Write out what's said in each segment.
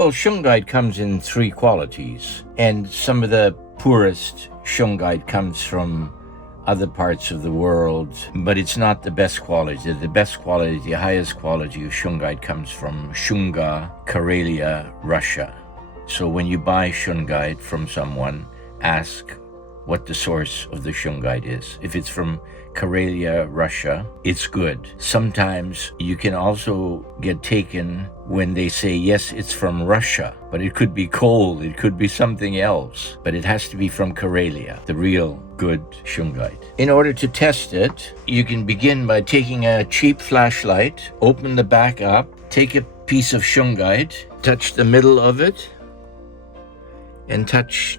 Well, Shungite comes in three qualities, and some of the poorest Shungite comes from other parts of the world, but it's not the best quality. The best quality, the highest quality of Shungite comes from Shunga, Karelia, Russia. So when you buy Shungite from someone, ask what the source of the Shungite is. If it's from Karelia, Russia, it's good. Sometimes you can also get taken when they say, yes, it's from Russia, but it could be coal, it could be something else, but it has to be from Karelia, the real good Shungite. In order to test it, you can begin by taking a cheap flashlight, open the back up, take a piece of Shungite, touch the middle of it, and touch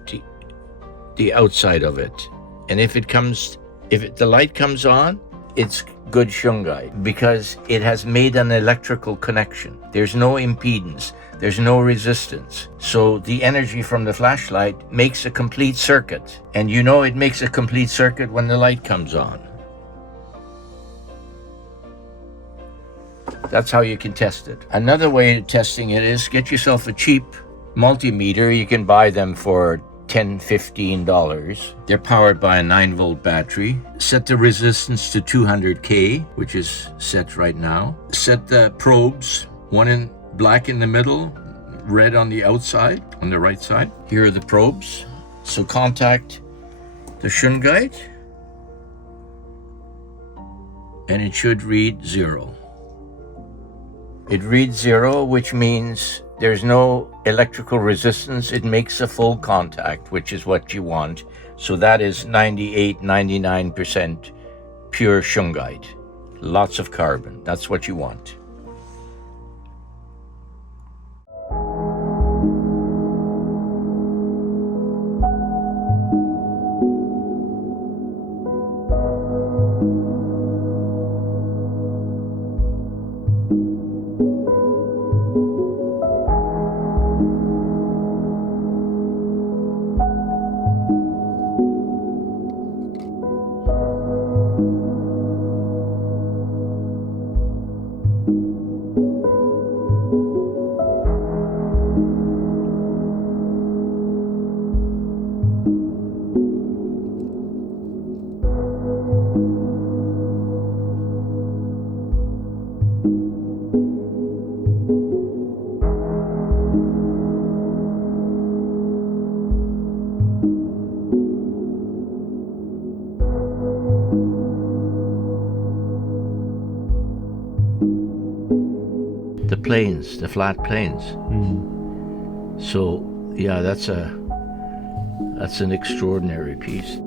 the outside of it. And if the light comes on, it's good Shungite because it has made an electrical connection. There's no impedance, there's no resistance. So the energy from the flashlight makes a complete circuit. And you know it makes a complete circuit when the light comes on. That's how you can test it. Another way of testing it is get yourself a cheap multimeter. You can buy them for $10, $15. They're powered by a 9-volt battery. Set the resistance to 200K, which is set right now. Set the probes, one in black in the middle, red on the outside, on the right side. Here are the probes. So contact the Shungite, and it should read 0. It reads 0, which means there's no electrical resistance. It makes a full contact, which is what you want. So that is 98, 99% pure Shungite. Lots of carbon. That's what you want. The flat planes. So yeah, that's an extraordinary piece.